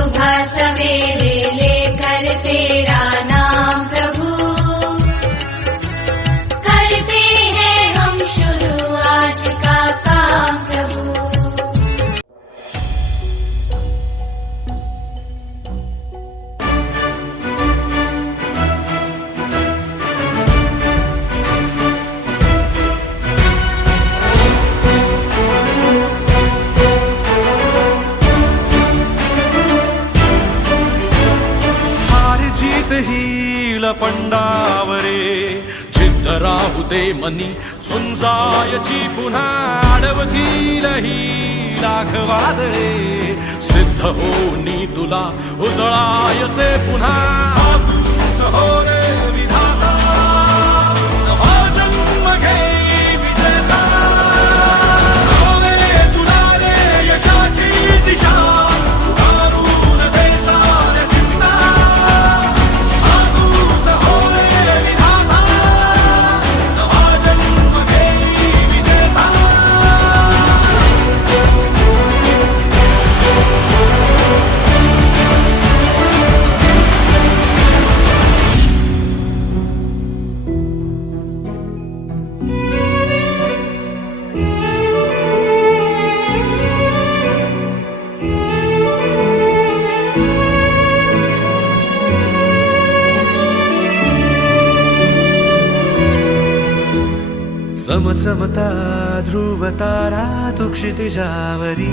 सवेरे लेकर तेरा हार जीत ही जिद्द राहू दे मनी झुंजायची पुन्हा अडवतील ही लाख वादळे सिद्ध होनी तुला उजळायचे पुन्हा. साधूच हो रे. समचमता ध्रुवतारा तु तुक्षितिजावरी